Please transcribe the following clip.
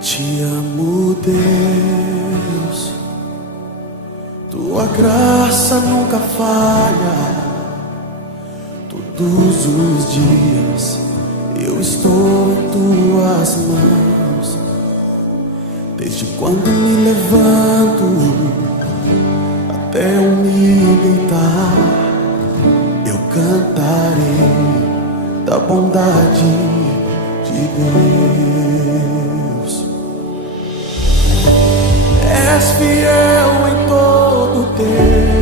Te amo, Deus, tua graça nunca falha. Todos os dias eu estou em tuas mãos. Desde quando me levanto até eu me deitar, eu cantarei da bondade de Deus. És fiel em todo tempo,